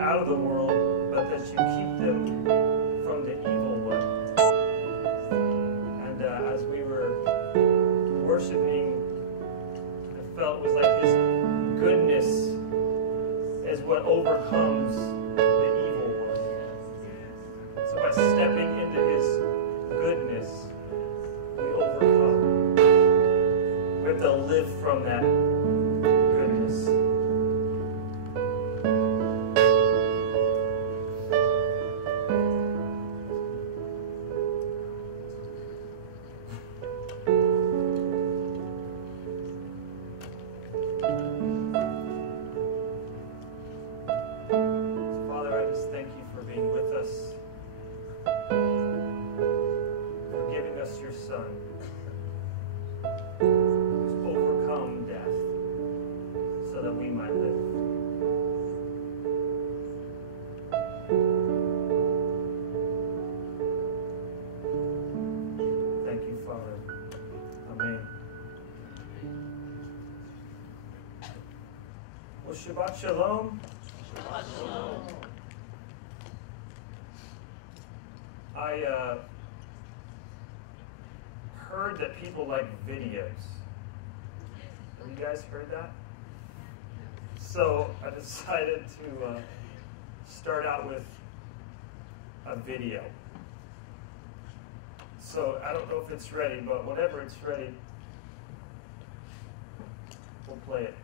out of the world, but that you keep them from the evil one. And as we were worshiping, I felt it was like His goodness is what overcomes the evil one. So by stepping into His goodness, we overcome. We have to live from that goodness. Father, I just thank you for being with us, for giving us your Son, who's overcome death so that we might live. Thank you, Father. Amen. Well, Shabbat Shalom. Shabbat Shalom. I heard that people like videos. Have you guys heard that? So I decided to start out with a video. So I don't know if it's ready, but whenever it's ready, we'll play it.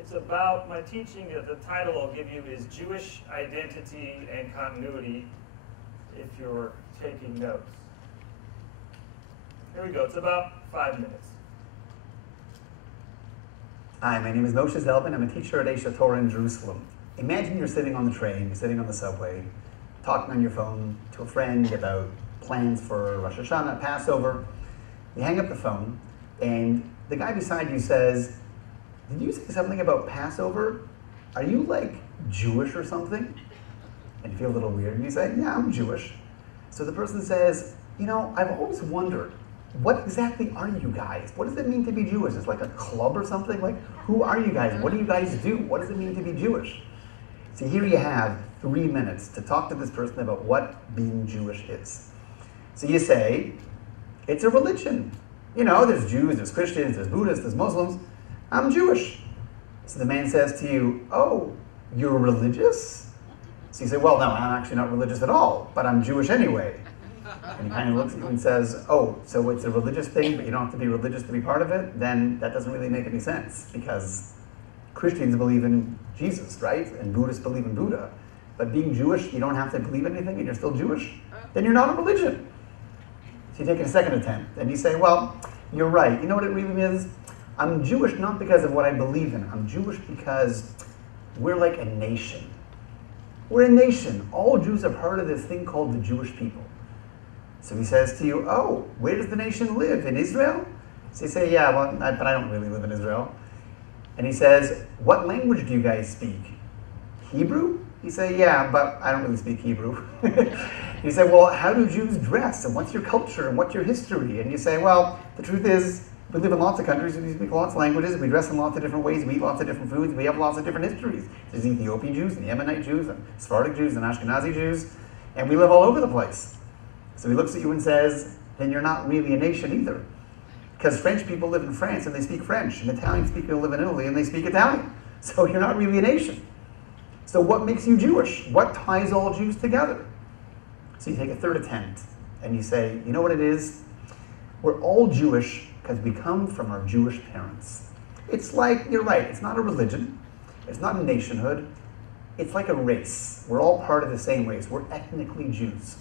It's about my teaching. The title I'll give you is Jewish Identity and Continuity, if you're taking notes. Here we go. It's about 5 minutes. Hi, my name is Moshe Zelvin. I'm a teacher at Aisha Torah in Jerusalem. Imagine you're sitting on the train, you're sitting on the subway, talking on your phone to a friend about plans for Rosh Hashanah, Passover. You hang up the phone, and the guy beside you says, "Did you say something about Passover? Are you like Jewish or something?" And you feel a little weird, and you say, "Yeah, I'm Jewish." So the person says, "You know, I've always wondered, what exactly are you guys? What does it mean to be Jewish? It's like a club or something? Like, who are you guys? What do you guys do? What does it mean to be Jewish?" So here you have 3 minutes to talk to this person about what being Jewish is. So you say, it's a religion. You know, there's Jews, there's Christians, there's Buddhists, there's Muslims. I'm Jewish. So the man says to you, "Oh, you're religious?" So you say, "Well, no, I'm actually not religious at all, but I'm Jewish anyway." And he kind of looks at you and says, "Oh, so it's a religious thing, but you don't have to be religious to be part of it?" Then that doesn't really make any sense, because Christians believe in Jesus, right? And Buddhists believe in Buddha. But being Jewish, you don't have to believe anything and you're still Jewish? Then you're not a religion. So you take a second attempt and you say, "Well, you're right. You know what it really is? I'm Jewish not because of what I believe in. I'm Jewish because we're like a nation. We're a nation. All Jews are part of this thing called the Jewish people." So he says to you, "Oh, where does the nation live? In Israel?" So you say, "Yeah, well, but I don't really live in Israel." And he says, "What language do you guys speak? Hebrew?" You say, "Yeah, but I don't really speak Hebrew." You say, "Well, how do Jews dress? And what's your culture? And what's your history?" And you say, "Well, the truth is, we live in lots of countries, we speak lots of languages, we dress in lots of different ways, we eat lots of different foods, we have lots of different histories. There's Ethiopian Jews, and Yemenite Jews, and Sephardic Jews, and Ashkenazi Jews, and we live all over the place." So he looks at you and says, "Then you're not really a nation either. Because French people live in France and they speak French, and Italian people live in Italy and they speak Italian. So you're not really a nation. So what makes you Jewish? What ties all Jews together?" So you take a third attempt and you say, "You know what it is? We're all Jewish because we come from our Jewish parents." It's like, you're right, it's not a religion, it's not a nationhood, it's like a race. We're all part of the same race. We're ethnically Jews.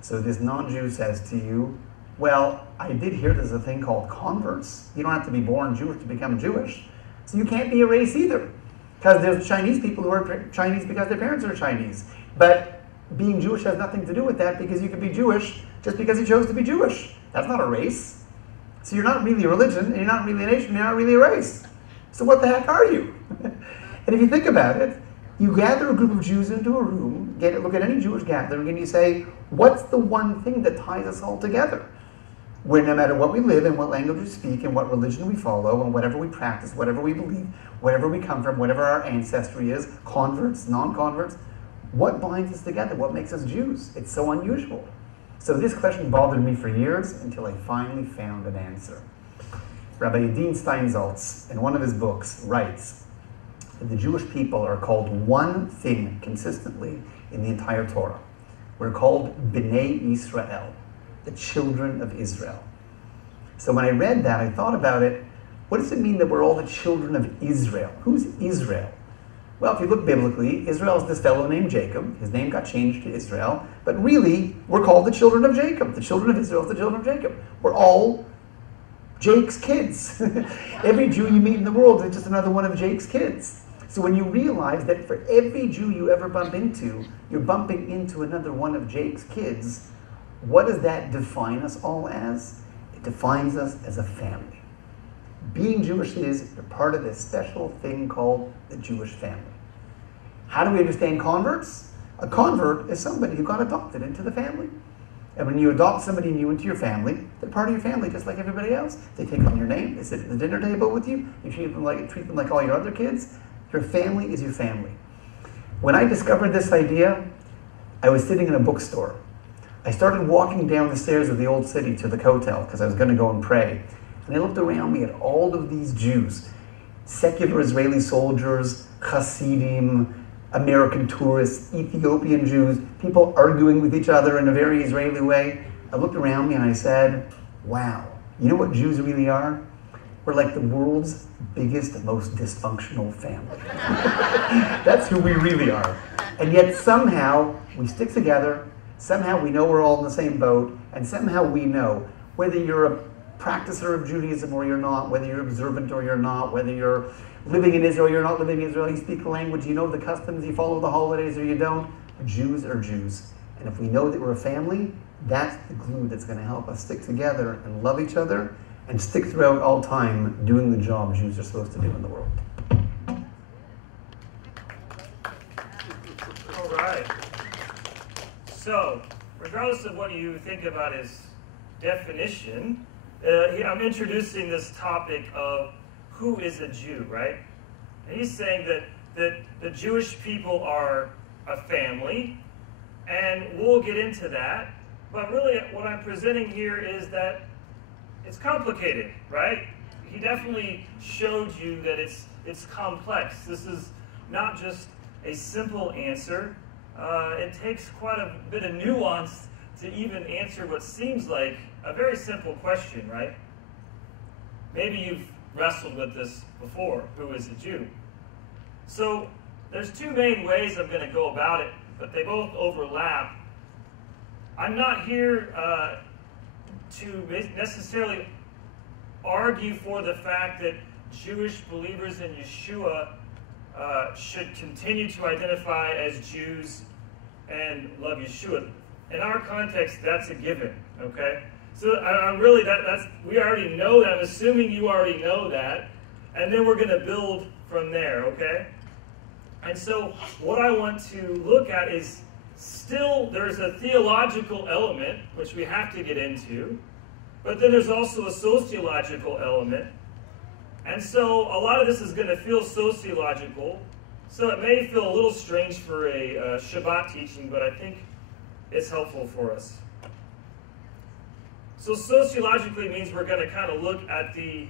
So this non-Jew says to you, "Well, I did hear there's a thing called converts. You don't have to be born Jewish to become Jewish. So you can't be a race either. Because there's Chinese people who are Chinese because their parents are Chinese. But being Jewish has nothing to do with that, because you could be Jewish just because you chose to be Jewish. That's not a race. So you're not really a religion, and you're not really a nation, and you're not really a race. So what the heck are you?" And if you think about it, you gather a group of Jews into a room, look at any Jewish gathering, and you say, "What's the one thing that ties us all together?" where no matter what we live and what language we speak and what religion we follow and whatever we practice, whatever we believe, wherever we come from, whatever our ancestry is, converts, non-converts, what binds us together? What makes us Jews? It's so unusual. So this question bothered me for years until I finally found an answer. Rabbi Yadin Steinsaltz, in one of his books, writes that the Jewish people are called one thing consistently in the entire Torah. We're called B'nai Yisrael, the children of Israel. So when I read that, I thought about it. What does it mean that we're all the children of Israel? Who's Israel? Well, if you look biblically, Israel is this fellow named Jacob. His name got changed to Israel. But really, we're called the children of Jacob. The children of Israel is the children of Jacob. We're all Jake's kids. Every Jew you meet in the world is just another one of Jake's kids. So when you realize that for every Jew you ever bump into, you're bumping into another one of Jake's kids, what does that define us all as? It defines us as a family. Being Jewish is you're part of this special thing called the Jewish family. How do we understand converts? A convert is somebody who got adopted into the family. And when you adopt somebody new into your family, they're part of your family just like everybody else. They take on your name, they sit at the dinner table with you, you treat them like all your other kids. Your family is your family. When I discovered this idea, I was sitting in a bookstore. I started walking down the stairs of the old city to the Kotel because I was going to go and pray. And I looked around me at all of these Jews, secular Israeli soldiers, Hasidim, American tourists, Ethiopian Jews, people arguing with each other in a very Israeli way. I looked around me and I said, wow, you know what Jews really are? We're like the world's biggest, most dysfunctional family. That's who we really are. And yet somehow we stick together, somehow we know we're all in the same boat, and somehow we know whether you're a practicer of Judaism or you're not, whether you're observant or you're not, whether you're living in Israel, you're not living in Israel, you speak the language, you know the customs, you follow the holidays or you don't, Jews are Jews. And if we know that we're a family, that's the glue that's going to help us stick together and love each other and stick throughout all time doing the job Jews are supposed to do in the world. All right. So, regardless of what you think about his definition, I'm introducing this topic of who is a Jew, right? And he's saying that the Jewish people are a family, and we'll get into that. But really, what I'm presenting here is that it's complicated, right? He definitely showed you that it's complex. This is not just a simple answer. It takes quite a bit of nuance to even answer what seems like a very simple question, right? Maybe you've wrestled with this before. Who is a Jew? So there's two main ways I'm going to go about it, but they both overlap. I'm not here to necessarily argue for the fact that Jewish believers in Yeshua should continue to identify as Jews and love Yeshua. In our context, that's a given, okay? So I'm really, we already know that. I'm assuming you already know that. And then we're going to build from there, okay? And so what I want to look at is still there's a theological element, which we have to get into. But then there's also a sociological element. And so a lot of this is going to feel sociological. So it may feel a little strange for a Shabbat teaching, but I think it's helpful for us. So sociologically means we're going to kind of look at the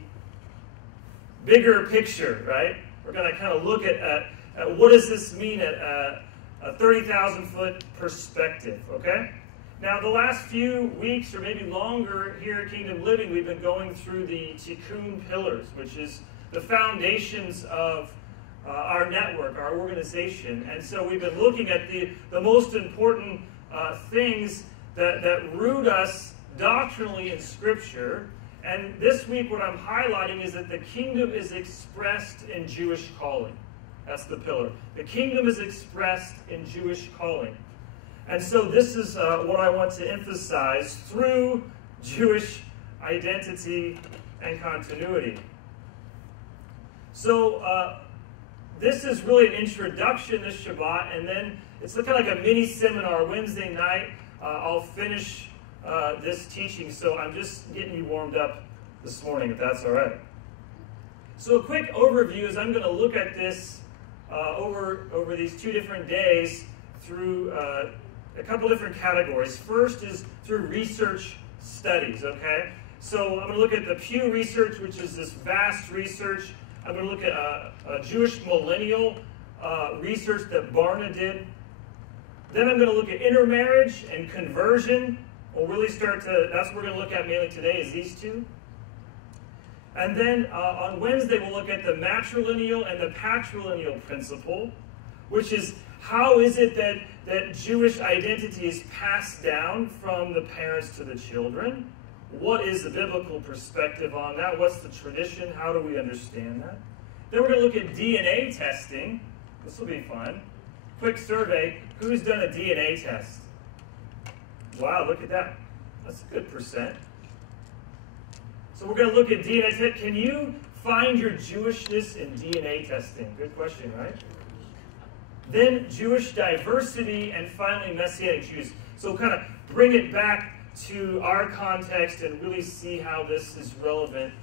bigger picture, right? We're going to kind of look at what does this mean at a 30,000-foot perspective, okay? Now, the last few weeks or maybe longer here at Kingdom Living, we've been going through the Tikkun pillars, which is the foundations of our network, our organization. And so we've been looking at the most important things that root us doctrinally in Scripture. And this week what I'm highlighting is that the kingdom is expressed in Jewish calling. That's the pillar. The kingdom is expressed in Jewish calling. And so this is what I want to emphasize through Jewish identity and continuity. So this is really an introduction this Shabbat, and then it's kind of like a mini seminar. Wednesday night, I'll finish this teaching, so I'm just getting you warmed up this morning, if that's all right. So a quick overview is I'm going to look at this over these 2 different days through a couple different categories. First is through research studies, okay? So I'm going to look at the Pew Research, which is this vast research. I'm going to look at a Jewish millennial research that Barna did. Then I'm going to look at intermarriage and conversion. We'll really start to, that's what we're going to look at mainly today, is these 2. And then on Wednesday, we'll look at the matrilineal and the patrilineal principle, which is how is it that Jewish identity is passed down from the parents to the children? What is the biblical perspective on that? What's the tradition? How do we understand that? Then we're going to look at DNA testing. This will be fun. Quick survey. Who's done a DNA test? Wow, look at that. That's a good percent. So we're going to look at DNA testing. Can you find your Jewishness in DNA testing? Good question, right? Then Jewish diversity, and finally Messianic Jews. So we'll kind of bring it back to our context and really see how this is relevant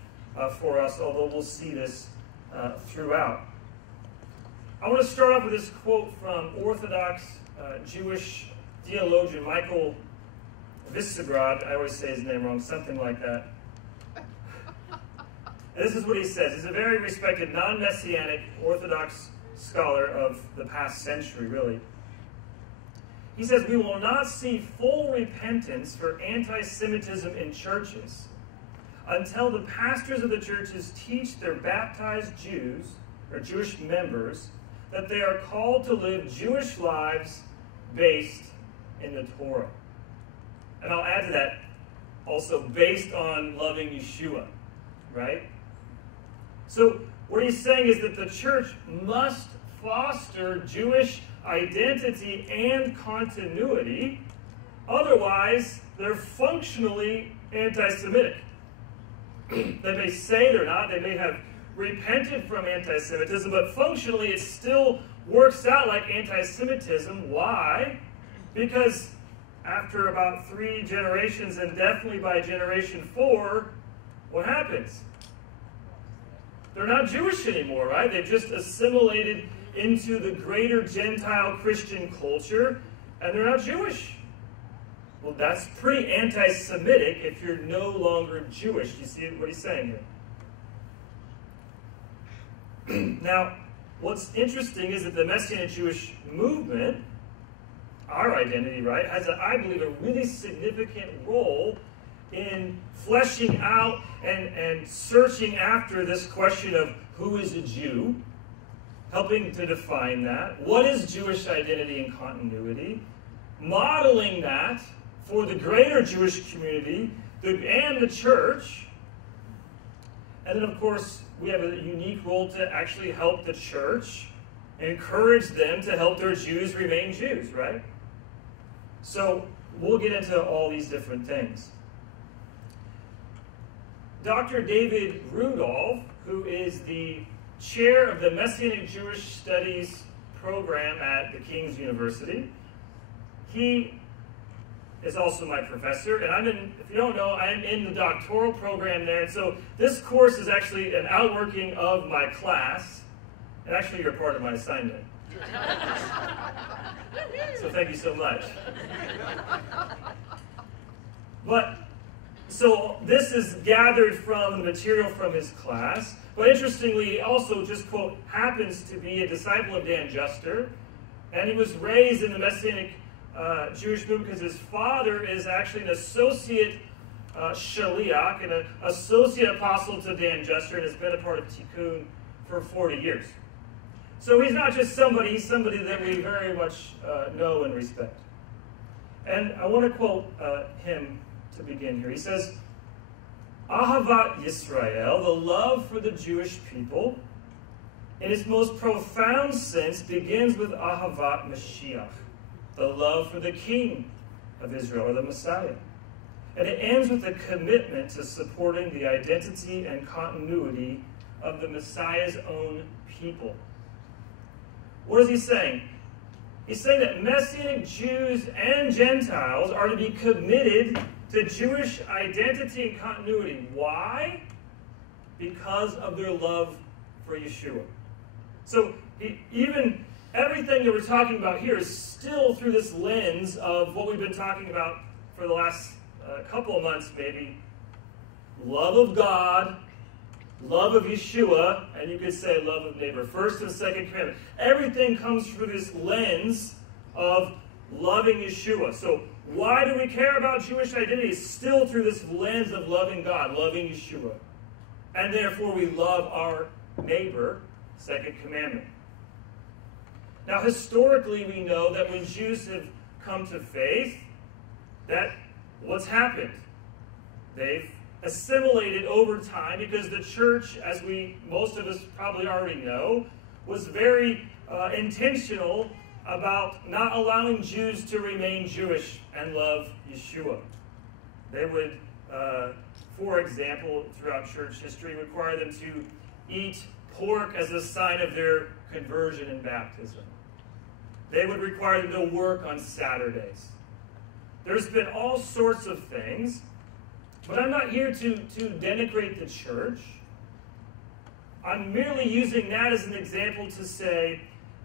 for us, although we'll see this throughout. I want to start off with this quote from Orthodox Jewish theologian Michael Visegrad. I always say his name wrong, something like that. This is what he says. He's a very respected, non-Messianic Orthodox scholar of the past century, really. He says, we will not see full repentance for anti-Semitism in churches until the pastors of the churches teach their baptized Jews, or Jewish members, that they are called to live Jewish lives based in the Torah. And I'll add to that, also based on loving Yeshua, right? So what he's saying is that the church must foster Jewish identity and continuity, otherwise they're functionally anti-Semitic. They may say they're not, they may have repented from anti-Semitism, but functionally it still works out like anti-Semitism. Why? Because after about 3 generations, and definitely by generation 4, what happens? They're not Jewish anymore, right? They've just assimilated into the greater Gentile Christian culture, and they're not Jewish. Well, that's pretty anti-Semitic if you're no longer Jewish. Do you see what he's saying here? Now, what's interesting is that the Messianic Jewish movement, our identity, right, has, I believe, a really significant role in fleshing out and searching after this question of who is a Jew, helping to define that. What is Jewish identity and continuity? Modeling that for the greater Jewish community and the church. And then, of course, we have a unique role to actually help the church, encourage them to help their Jews remain Jews, right? So we'll get into all these different things. Dr. David Rudolph, who is the chair of the Messianic Jewish Studies program at the King's University, he is also my professor, and if you don't know, I'm in the doctoral program there, and so this course is actually an outworking of my class, and actually you're part of my assignment. So thank you so much. But, so this is gathered from the material from his class, but interestingly, he also just, quote, happens to be a disciple of Dan Juster, and he was raised in the Messianic Jewish movement because his father is actually an associate shaliach and an associate apostle to Dan Juster, and has been a part of Tikkun for 40 years. So he's not just somebody, he's somebody that we very much know and respect. And I want to quote him to begin here. He says, Ahavat Yisrael, the love for the Jewish people, in its most profound sense, begins with Ahavat Mashiach, the love for the King of Israel, or the Messiah. And it ends with a commitment to supporting the identity and continuity of the Messiah's own people. What is he saying? He's saying that Messianic Jews and Gentiles are to be committed to Jewish identity and continuity. Why? Because of their love for Yeshua. So even everything that we're talking about here is still through this lens of what we've been talking about for the last couple of months, maybe. Love of God, love of Yeshua, and you could say love of neighbor. First and second commandment. Everything comes through this lens of loving Yeshua. So why do we care about Jewish identity? It's still through this lens of loving God, loving Yeshua. And therefore we love our neighbor, second commandment. Now historically we know that when Jews have come to faith, that what's happened? They've assimilated over time because the church, as most of us probably already know, was very intentional about not allowing Jews to remain Jewish and love Yeshua. They would, for example, throughout church history, require them to eat pork as a sign of their conversion and baptism. They would require them to work on Saturdays. There's been all sorts of things, but I'm not here to denigrate the church. I'm merely using that as an example to say,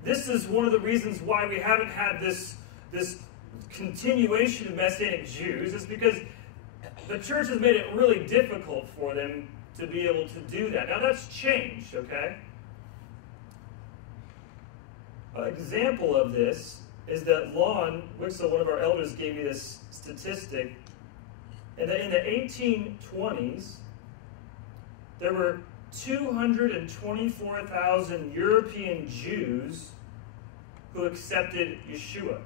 this is one of the reasons why we haven't had this continuation of Messianic Jews, is because the church has made it really difficult for them to be able to do that. Now that's changed, okay? An example of this is that Lon Wixel, one of our elders, gave me this statistic, and that in the 1820s, there were 224,000 European Jews who accepted Yeshua.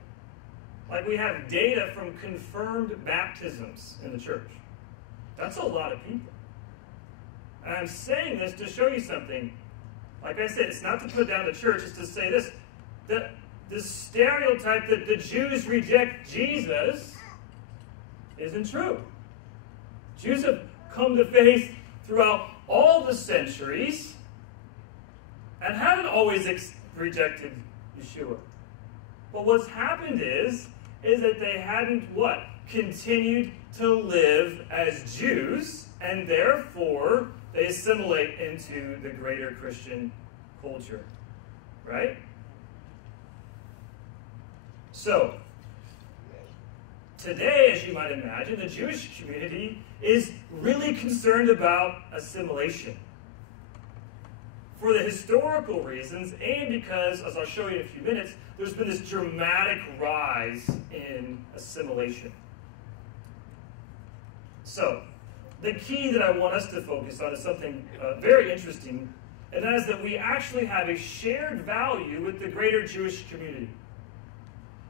Like, we have data from confirmed baptisms in the church. That's a lot of people. And I'm saying this to show you something. Like I said, it's not to put down the church, it's to say this. This stereotype that the Jews reject Jesus isn't true. Jews have come to faith throughout all the centuries and haven't always rejected Yeshua. But what's happened is that they hadn't what? Continued to live as Jews, and therefore they assimilate into the greater Christian culture. Right? So, today, as you might imagine, the Jewish community is really concerned about assimilation. For the historical reasons, and because, as I'll show you in a few minutes, there's been this dramatic rise in assimilation. So, the key that I want us to focus on is something very interesting, and that is that we actually have a shared value with the greater Jewish community.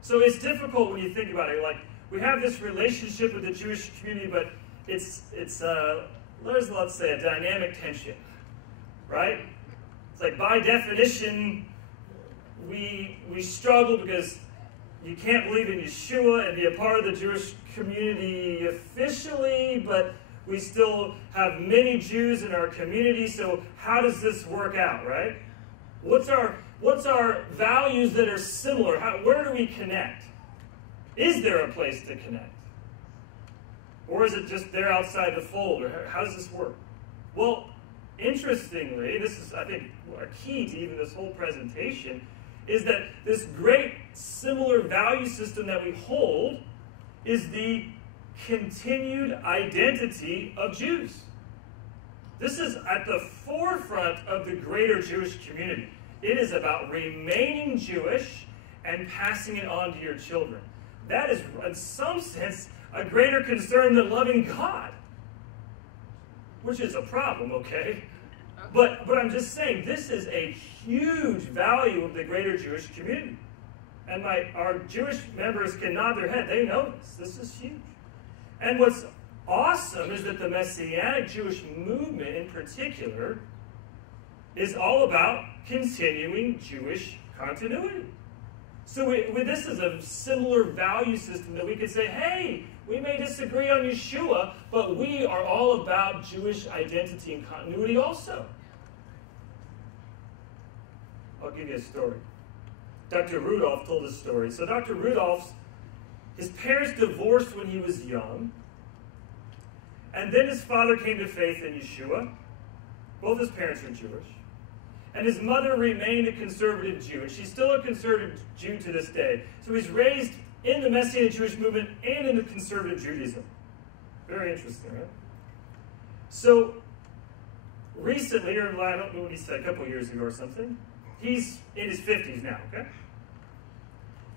So it's difficult when you think about it. Like, we have this relationship with the Jewish community, but it's let's say, a dynamic tension, right? It's like, by definition, we struggle because you can't believe in Yeshua and be a part of the Jewish community officially, but we still have many Jews in our community, so how does this work out, right? What's our values that are similar? Where do we connect? Is there a place to connect? Or is it just there outside the fold? Or how does this work? Well, interestingly, this is, I think, a key to even this whole presentation, is that this great similar value system that we hold is the continued identity of Jews. This is at the forefront of the greater Jewish community. It is about remaining Jewish and passing it on to your children. That is, in some sense, a greater concern than loving God, which is a problem, okay? But I'm just saying, this is a huge value of the greater Jewish community. And our Jewish members can nod their head. They know this. This is huge. And what's awesome is that the Messianic Jewish movement in particular is all about continuing Jewish continuity. So this is a similar value system that we could say, hey, we may disagree on Yeshua, but we are all about Jewish identity and continuity also. I'll give you a story. Dr. Rudolph told a story. So Dr. Rudolph, his parents divorced when he was young, And then his father came to faith in Yeshua. Both his parents are Jewish. And his mother remained a conservative Jew. And she's still a conservative Jew to this day. So he's raised in the Messianic Jewish movement and in the conservative Judaism. Very interesting, right? So recently, or I don't know what he said, a couple years ago or something, he's in his 50s now, okay?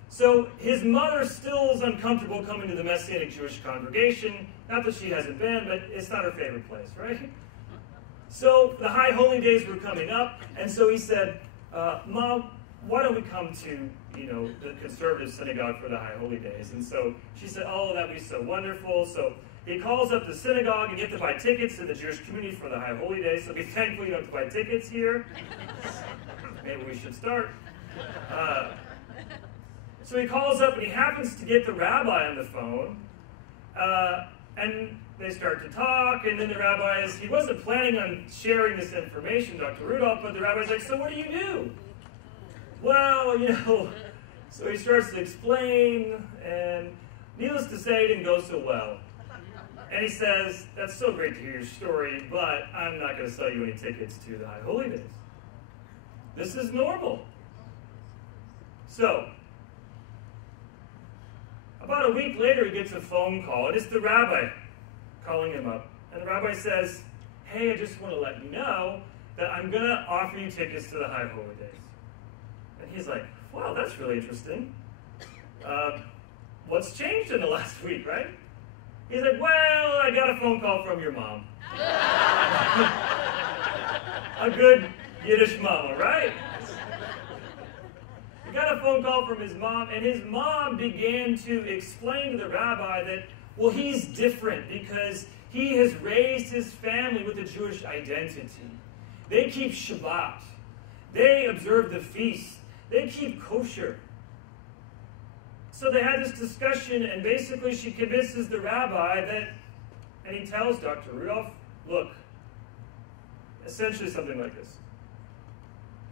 So his mother still is uncomfortable coming to the Messianic Jewish congregation. Not that she hasn't been, but it's not her favorite place, right? So the High Holy Days were coming up, and so he said, Mom, why don't we come to, the conservative synagogue for the High Holy Days? And so she said, oh, that'd be so wonderful. So he calls up the synagogue and you have to buy tickets to the Jewish community for the High Holy Days. So be thankful you don't have to buy tickets here. Maybe we should start. So he calls up and he happens to get the rabbi on the phone. And they start to talk, and then the rabbi he wasn't planning on sharing this information, Dr. Rudolph, but the rabbi's like, so what do you do? Well, so he starts to explain, and needless to say, it didn't go so well. And he says, that's so great to hear your story, but I'm not going to sell you any tickets to the High Holy Days. This is normal. So, about a week later, he gets a phone call, and it's the rabbi calling him up. And the rabbi says, hey, I just want to let you know that I'm going to offer you tickets to the High Holy Days. And he's like, wow, that's really interesting. What's changed in the last week, right? He's like, well, I got a phone call from your mom. A good Yiddish mama, right? He got a phone call from his mom, and his mom began to explain to the rabbi that, well, he's different because he has raised his family with a Jewish identity. They keep Shabbat. They observe the feast. They keep kosher. So they had this discussion, and basically she convinces the rabbi that, and he tells Dr. Rudolph, look, essentially something like this.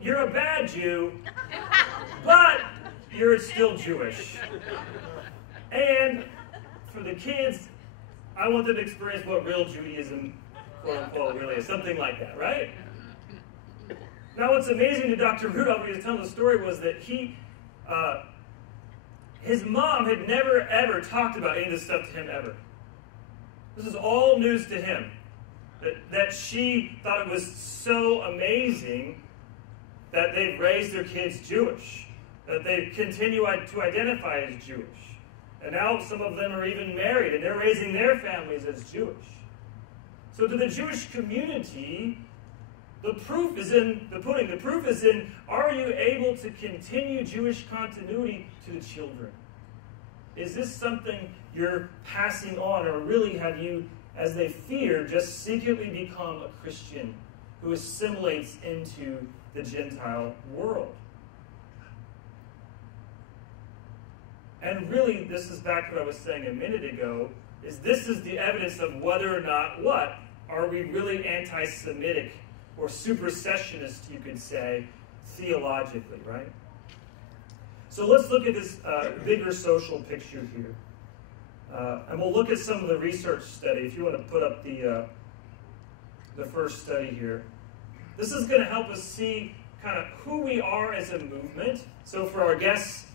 You're a bad Jew, but you're still Jewish. And for the kids, I want them to experience what real Judaism, quote unquote, really is. Something like that, right? Now what's amazing to Dr. Rudolph when he was telling the story was that his mom had never ever talked about any of this stuff to him ever. This is all news to him. That she thought it was so amazing that they've raised their kids Jewish, that they continue to identify as Jewish. And now some of them are even married, and they're raising their families as Jewish. So to the Jewish community, the proof is in the pudding. The proof is in, are you able to continue Jewish continuity to the children? Is this something you're passing on, or really have you, as they fear, just secretly become a Christian who assimilates into the Gentile world? And really, this is back to what I was saying a minute ago, is this is the evidence of whether or not, what? Are we really anti-Semitic or supersessionist, you could say, theologically, right? So let's look at this bigger social picture here. And we'll look at some of the research study. If you want to put up the first study here. This is going to help us see kind of who we are as a movement. So for our guests,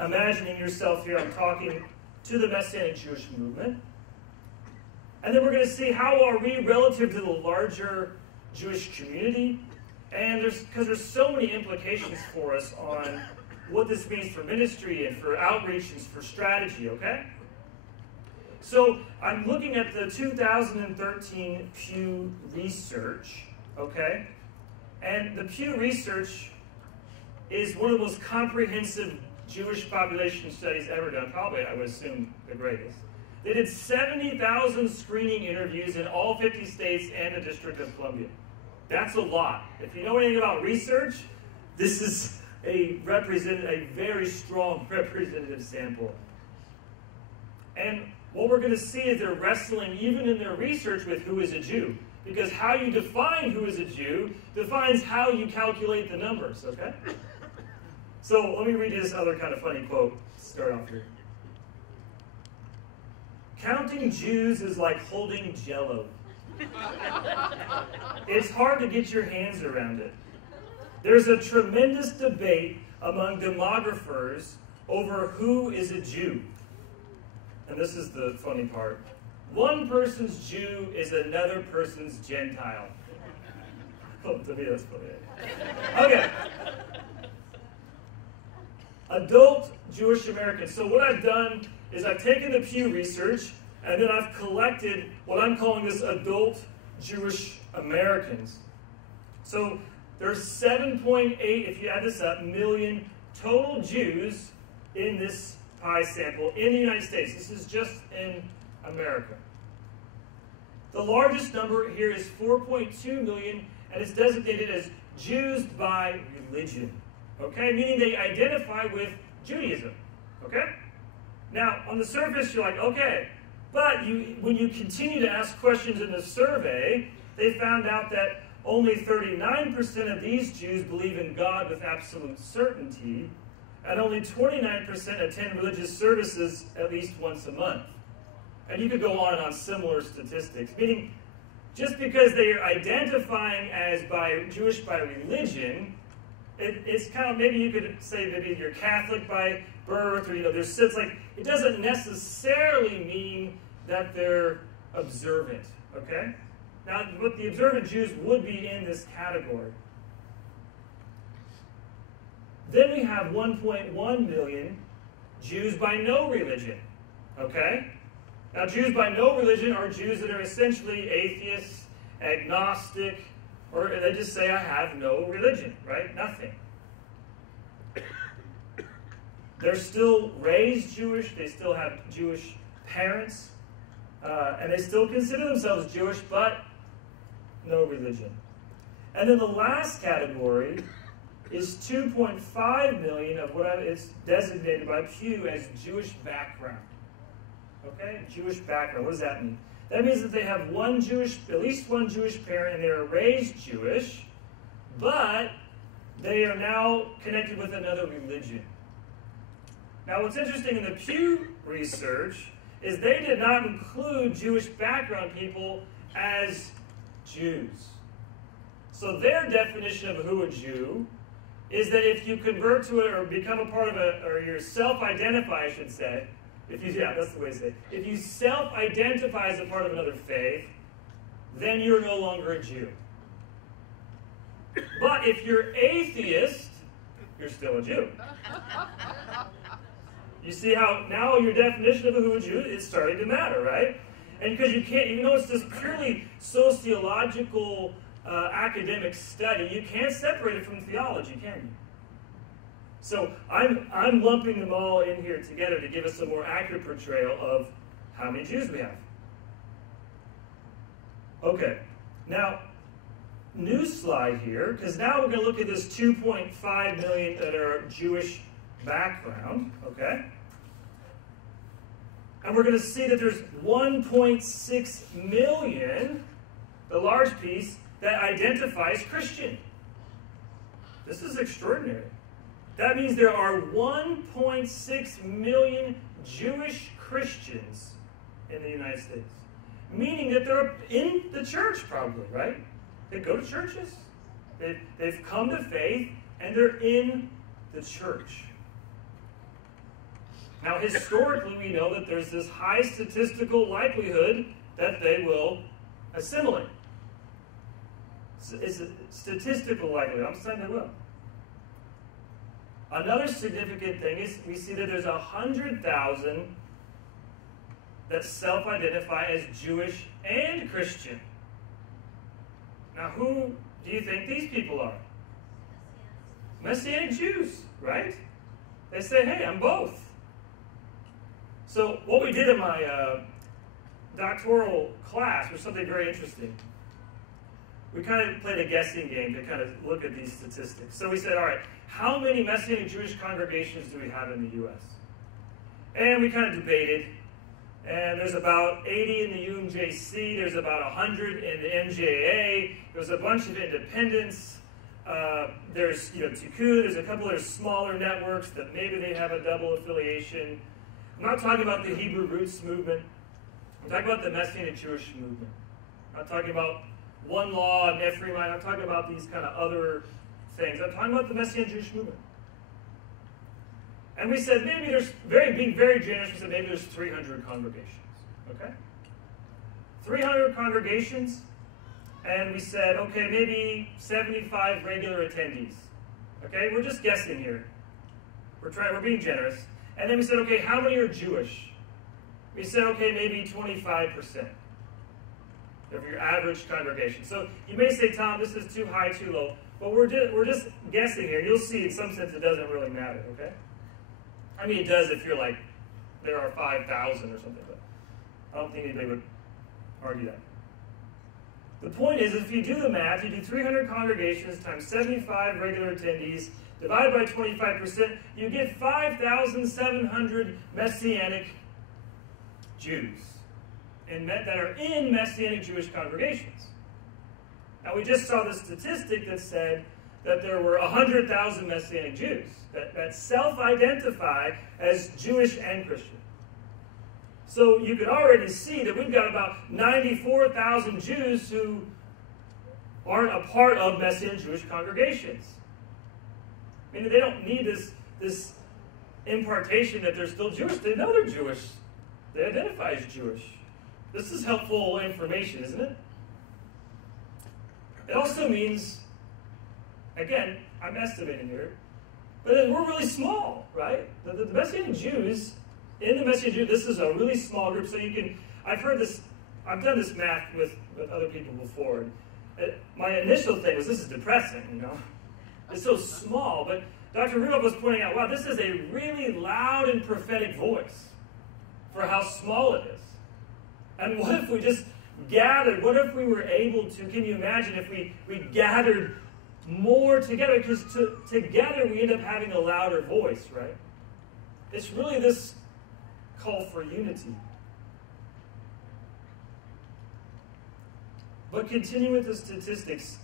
imagining yourself here, I'm talking to the Messianic Jewish movement. And then we're going to see how are we relative to the larger Jewish community. And because there's so many implications for us on what this means for ministry and for outreach and for strategy, okay? So I'm looking at the 2013 Pew Research, okay? And the Pew Research is one of the most comprehensive Jewish population studies ever done, probably, I would assume, the greatest. They did 70,000 screening interviews in all 50 states and the District of Columbia. That's a lot. If you know anything about research, this is a very strong representative sample. And what we're going to see is they're wrestling, even in their research, with who is a Jew. Because how you define who is a Jew defines how you calculate the numbers, okay? So let me read you this other kind of funny quote to start off here. Counting Jews is like holding Jell-O. It's hard to get your hands around it. There's a tremendous debate among demographers over who is a Jew. And this is the funny part. One person's Jew is another person's Gentile. Oh, to me that's funny. Okay. Adult Jewish Americans. So what I've done is I've taken the Pew Research and then I've collected what I'm calling this adult Jewish Americans. So there's 7.8, if you add this up, million total Jews in this pie sample in the United States. This is just in America. The largest number here is 4.2 million, and it's designated as Jews by religion. Okay, meaning they identify with Judaism. Okay? Now, on the surface, you're like, okay, but when you continue to ask questions in the survey, they found out that only 39% of these Jews believe in God with absolute certainty, and only 29% attend religious services at least once a month. And you could go on similar statistics, meaning just because they are identifying as Jewish by religion, it's kind of, maybe you could say maybe you're Catholic by birth, or it's like, it doesn't necessarily mean that they're observant, okay? Now, what the observant Jews would be in this category. Then we have 1.1 million Jews by no religion, okay? Now, Jews by no religion are Jews that are essentially atheists, agnostic, or they just say, I have no religion, right? Nothing. They're still raised Jewish, they still have Jewish parents, and they still consider themselves Jewish, but no religion. And then the last category is 2.5 million of what is designated by Pew as Jewish background. Okay, Jewish background. What does that mean? That means that they have at least one Jewish parent, and they are raised Jewish, but they are now connected with another religion. Now, what's interesting in the Pew Research is they did not include Jewish background people as Jews. So their definition of who a Jew is that if you convert to it or become a part of or you self-identify, I should say, that's the way to say it. If you self-identify as a part of another faith, then you're no longer a Jew. But if you're atheist, you're still a Jew. You see how now your definition of who a Jew is starting to matter, right? And because you can't, even though it's this purely sociological academic study, you can't separate it from theology, can you? So I'm lumping them all in here together to give us a more accurate portrayal of how many Jews we have. Okay, now, new slide here, because now we're going to look at this 2.5 million that are Jewish background, okay? And we're going to see that there's 1.6 million, the large piece, that identifies Christian. This is extraordinary. That means there are 1.6 million Jewish Christians in the United States. Meaning that they're in the church probably, right? They go to churches. They've come to faith, and they're in the church. Now, historically, we know that there's this high statistical likelihood that they will assimilate. It's a statistical likelihood. I'm saying they will. Another significant thing is we see that there's 100,000 that self-identify as Jewish and Christian. Now, who do you think these people are? Messianic Jews, right? They say, hey, I'm both. So what we did in my doctoral class was something very interesting. We kind of played a guessing game to kind of look at these statistics. So we said, all right, how many Messianic Jewish congregations do we have in the U.S.? And we kind of debated. And there's about 80 in the UMJC. There's about 100 in the MJA. There's a bunch of independents. There's Tikkun. There's a couple of smaller networks that maybe they have a double affiliation. I'm not talking about the Hebrew Roots movement. I'm talking about the Messianic Jewish movement. I'm not talking about one law and every mind. I'm talking about these kind of other things. I'm talking about the Messianic Jewish movement. And we said maybe there's, being very generous, we said maybe there's 300 congregations. Okay? 300 congregations, and we said, okay, maybe 75 regular attendees. Okay, we're just guessing here. We're being generous. And then we said, okay, how many are Jewish? We said, okay, maybe 25% of your average congregation. So you may say, Tom, this is too high, too low. But we're just guessing here. You'll see in some sense it doesn't really matter, okay? I mean, it does if you're like, there are 5,000 or something, but I don't think anybody would argue that. The point is, if you do the math, you do 300 congregations times 75 regular attendees, divided by 25%, you get 5,700 Messianic Jews that are in Messianic Jewish congregations. Now, we just saw the statistic that said that there were 100,000 Messianic Jews that self-identify as Jewish and Christian. So you could already see that we've got about 94,000 Jews who aren't a part of Messianic Jewish congregations. I mean, they don't need this impartation that they're still Jewish. They know they're Jewish. They identify as Jewish. This is helpful information, isn't it? It also means, again, I'm estimating here, but we're really small, right? The Messianic Jews, in the Messianic Jews, this is a really small group. So you can, I've done this math with other people before. My initial thing was, this is depressing, you know? It's so small, but Dr. Rudolph was pointing out, wow, this is a really loud and prophetic voice for how small it is. And what if we just gathered, what if we were able to, can you imagine if we gathered more together? Because together we end up having a louder voice, right? It's really this call for unity. But continue with the statistics.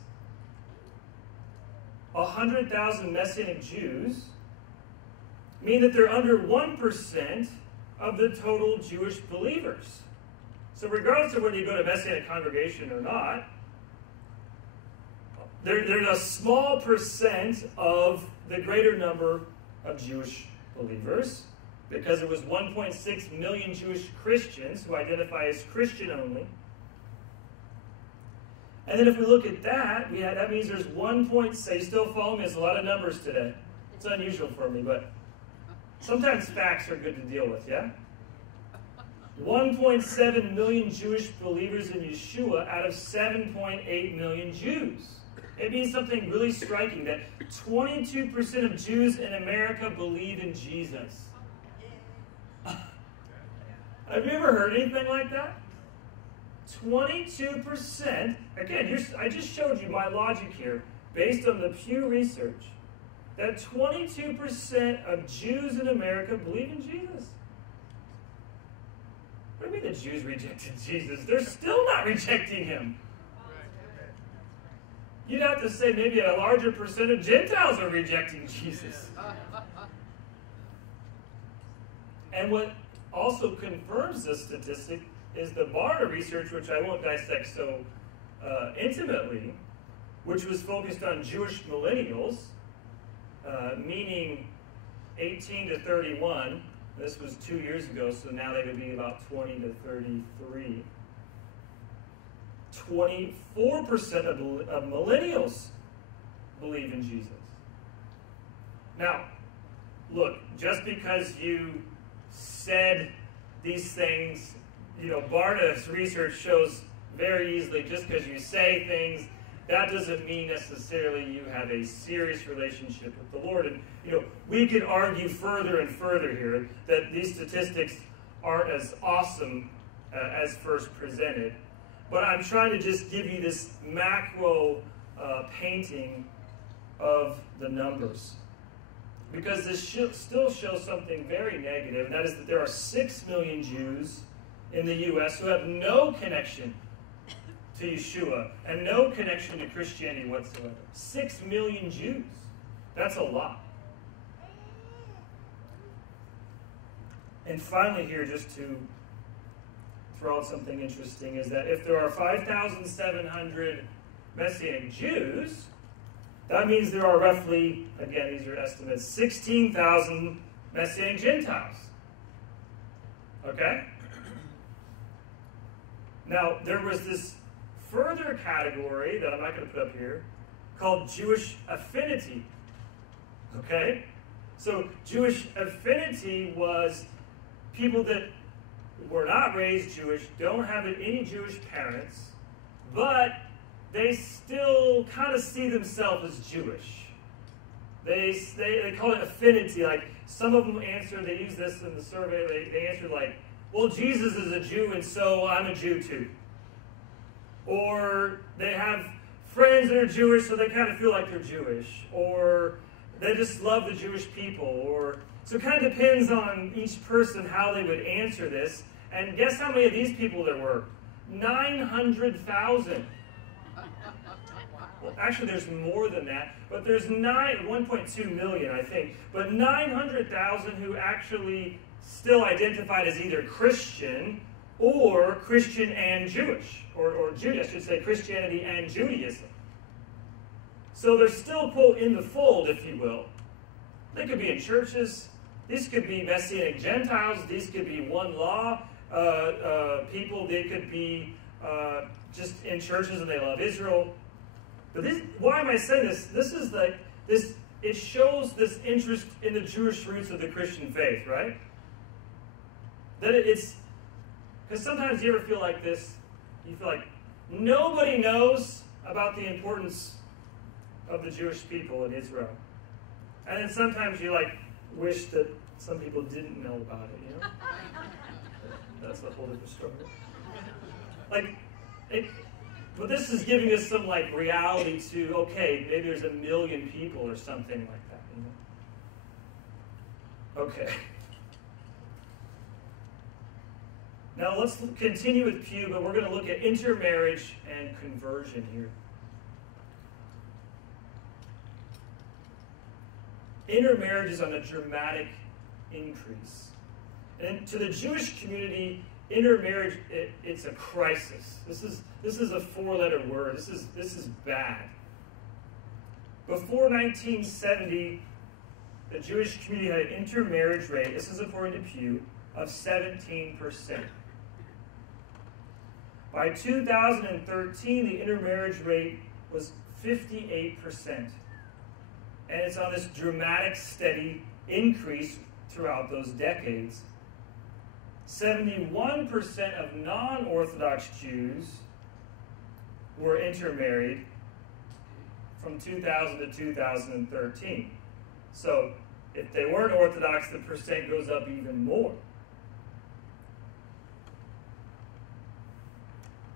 100,000 Messianic Jews mean that they're under 1% of the total Jewish believers. So regardless of whether you go to a Messianic congregation or not, there's a small percent of the greater number of Jewish believers, because it was 1.6 million Jewish Christians who identify as Christian only. And then if we look at that, that means there's 1.6, you still follow me? There's a lot of numbers today. It's unusual for me, but sometimes facts are good to deal with, yeah? 1.7 million Jewish believers in Yeshua out of 7.8 million Jews. It means something really striking, that 22% of Jews in America believe in Jesus. Have you ever heard anything like that? 22%, again, I just showed you my logic here, based on the Pew Research, that 22% of Jews in America believe in Jesus. What do you mean the Jews rejected Jesus? They're still not rejecting him. You'd have to say maybe a larger percent of Gentiles are rejecting Jesus. And what also confirms this statistic is the Barna research, which I won't dissect so intimately, which was focused on Jewish millennials, meaning 18 to 31. This was 2 years ago, so now they would be about 20 to 33. 24% of millennials believe in Jesus. Now, look, just because you said these things, you know, Barna's research shows very easily, just because you say things, that doesn't mean necessarily you have a serious relationship with the Lord. And, you know, we could argue further and further here that these statistics aren't as awesome as first presented. But I'm trying to just give you this macro painting of the numbers. Because this still shows something very negative, and that is that there are 6 million Jews in the U.S. who have no connection to Yeshua and no connection to Christianity whatsoever. 6 million Jews. That's a lot. And finally here, just to throw out something interesting, is that if there are 5,700 Messianic Jews, that means there are roughly, again, these are estimates, 16,000 Messianic Gentiles. Okay? Now, there was this further category that I'm not going to put up here called Jewish affinity. Okay? So, Jewish affinity was people that were not raised Jewish, don't have any Jewish parents, but they still kind of see themselves as Jewish. They call it affinity. Like, some of them answer, they use this in the survey, they answer like, well, Jesus is a Jew, and so I'm a Jew too. Or they have friends that are Jewish, so they kind of feel like they're Jewish. Or they just love the Jewish people. Or so it kind of depends on each person how they would answer this. And guess how many of these people there were? 900,000. Well, actually, there's more than that, but there's 1.2 million, I think. But 900,000 who actually still identified as either Christian or Christian and Jewish, or Jude, I should say, Christianity and Judaism. So they're still, quote, in the fold, if you will. They could be in churches. These could be Messianic Gentiles. These could be one law people. They could be just in churches and they love Israel. But this, why am I saying this? This is like this. It shows this interest in the Jewish roots of the Christian faith, right? That it's because sometimes you ever feel like this. You feel like nobody knows about the importance of the Jewish people in Israel, and then sometimes you like wish that some people didn't know about it. You know, that's a whole different story. Like it. But this is giving us some like reality to, okay, maybe there's 1 million people or something like that. You know? Okay. Now let's continue with Pew, but we're going to look at intermarriage and conversion here. Intermarriage is on a dramatic increase. And to the Jewish community, intermarriage, it's a crisis. This is a 4-letter word. This is bad. Before 1970, the Jewish community had an intermarriage rate, this is according to Pew, of 17%. By 2013, the intermarriage rate was 58%. And it's on this dramatic, steady increase throughout those decades. 71% of non-Orthodox Jews were intermarried from 2000 to 2013. So if they weren't Orthodox, the percent goes up even more.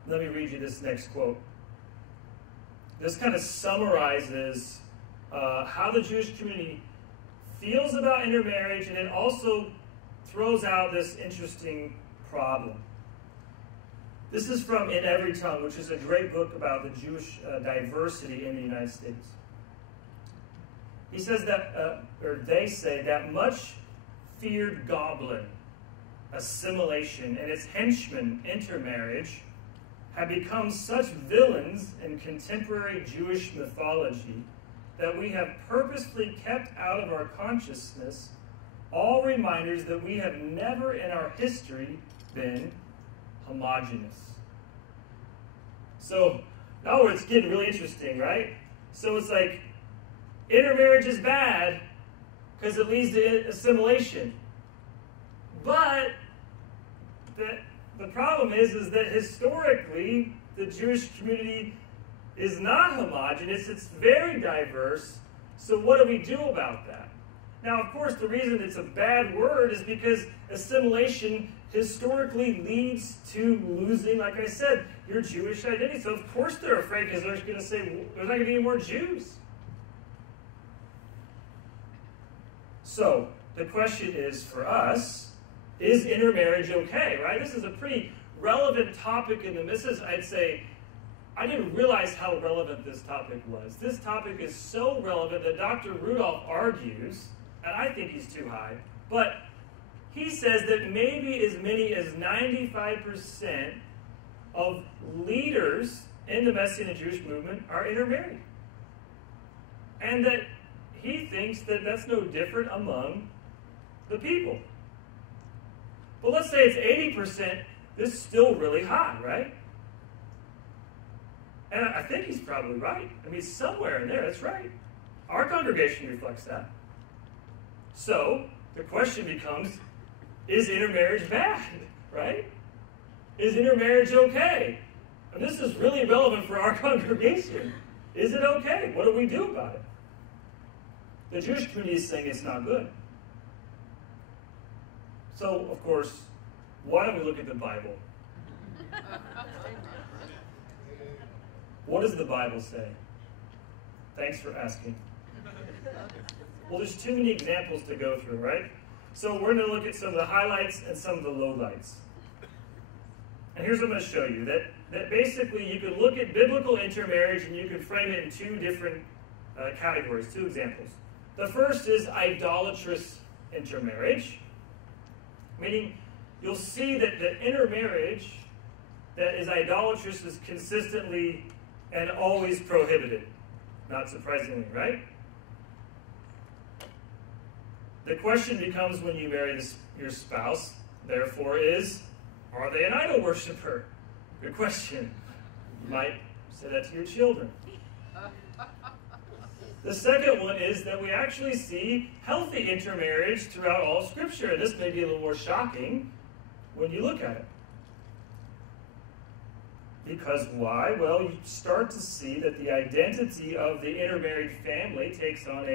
Let me read you this next quote. This kind of summarizes how the Jewish community feels about intermarriage, and it also throws out this interesting problem. This is from In Every Tongue, which is a great book about the Jewish diversity in the United States. He says that, or they say, that much feared goblin, assimilation, and its henchman, intermarriage, have become such villains in contemporary Jewish mythology that we have purposefully kept out of our consciousness all reminders that we have never in our history been homogeneous. So now it's getting really interesting, right? So it's like intermarriage is bad because it leads to assimilation. But the problem is that historically the Jewish community is not homogeneous, it's very diverse. So what do we do about that? Now, of course, the reason it's a bad word is because assimilation historically leads to losing, like I said, your Jewish identity. So of course they're afraid because they're going to say, there's not going to be any more Jews. So the question is for us, is intermarriage okay, right? This is a pretty relevant topic in the misses. I'd say, I didn't realize how relevant this topic was. This topic is so relevant that Dr. Rudolph argues, and I think he's too high, but he says that maybe as many as 95% of leaders in the Messianic Jewish movement are intermarried. And that he thinks that that's no different among the people. But let's say it's 80%, this is still really high, right? And I think he's probably right. I mean, somewhere in there, that's right. Our congregation reflects that. So, the question becomes, is intermarriage bad, right? Is intermarriage okay? And this is really relevant for our congregation. Is it okay? What do we do about it? The Jewish community is saying it's not good. So, of course, why don't we look at the Bible? What does the Bible say? Thanks for asking. Well, there's too many examples to go through, right? So we're going to look at some of the highlights and some of the lowlights. And here's what I'm going to show you. That basically you can look at biblical intermarriage and you can frame it in two different categories, two examples. The first is idolatrous intermarriage, meaning you'll see that the intermarriage that is idolatrous is consistently and always prohibited. Not surprisingly, right? The question becomes when you marry your spouse, therefore, is, are they an idol worshiper? Good question. You might say that to your children. The second one is that we actually see healthy intermarriage throughout all Scripture. This may be a little more shocking when you look at it. Because why? Well, you start to see that the identity of the intermarried family takes on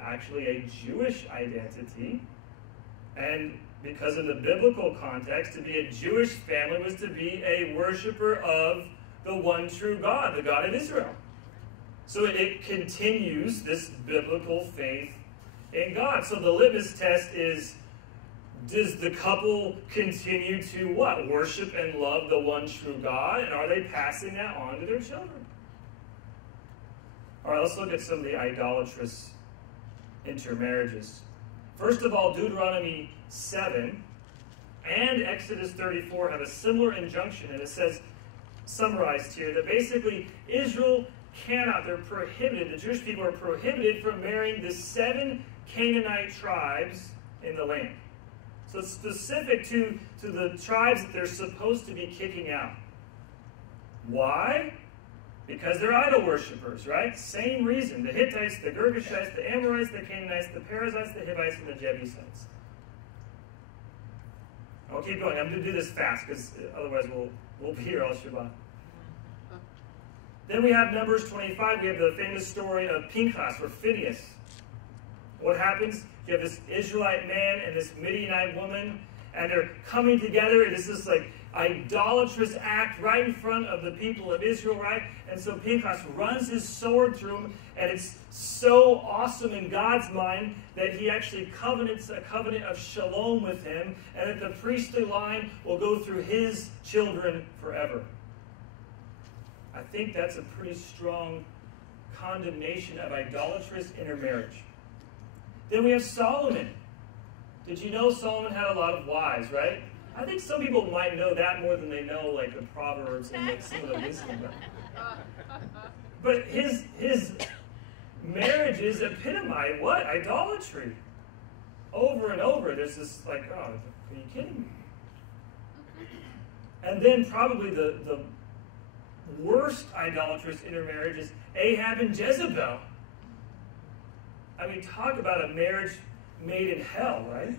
actually a Jewish identity. And because in the biblical context, to be a Jewish family was to be a worshiper of the one true God, the God of Israel. So it continues this biblical faith in God. So the litmus test is, does the couple continue to what? Worship and love the one true God? And are they passing that on to their children? All right, let's look at some of the idolatrous intermarriages. First of all, Deuteronomy 7 and Exodus 34 have a similar injunction, and it says, summarized here, that basically Israel cannot, they're prohibited, the Jewish people are prohibited from marrying the 7 Canaanite tribes in the land. So it's specific to the tribes that they're supposed to be kicking out. Why? Because they're idol worshippers, right? Same reason. The Hittites, the Girgashites, the Amorites, the Canaanites, the Perizzites, the Hivites, and the Jebusites. I'll keep going. I'm going to do this fast because otherwise we'll be here all Shabbat. Then we have Numbers 25. We have the famous story of Pinchas or Phineas. What happens? You have this Israelite man and this Midianite woman, and they're coming together. It is this like idolatrous act right in front of the people of Israel, right? And so Pinchas runs his sword through him, and it's so awesome in God's mind that he actually covenants a covenant of shalom with him, and that the priestly line will go through his children forever. I think that's a pretty strong condemnation of idolatrous intermarriage. Then we have Solomon. Did you know Solomon had a lot of wives, right? I think some people might know that more than they know, like, the Proverbs and like some of the wisdom. But his marriages epitomize what? Idolatry. Over and over, there's this, like, oh, are you kidding me? And then probably the worst idolatrous intermarriage is Ahab and Jezebel. I mean, talk about a marriage made in hell, right?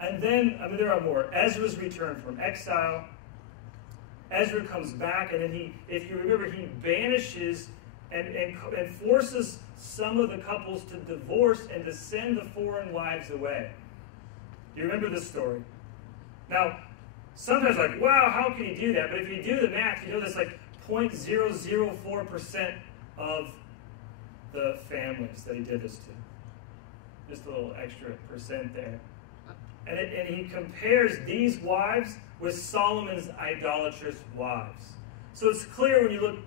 And then, I mean, there are more. Ezra's return from exile. Ezra comes back, and then he, if you remember, he banishes and forces some of the couples to divorce and to send the foreign wives away. You remember this story? Now, sometimes like, wow, how can you do that? But if you do the math, you know that's like 0.004% of the families that he did this to. Just a little extra percent there. And he compares these wives with Solomon's idolatrous wives. So it's clear when you look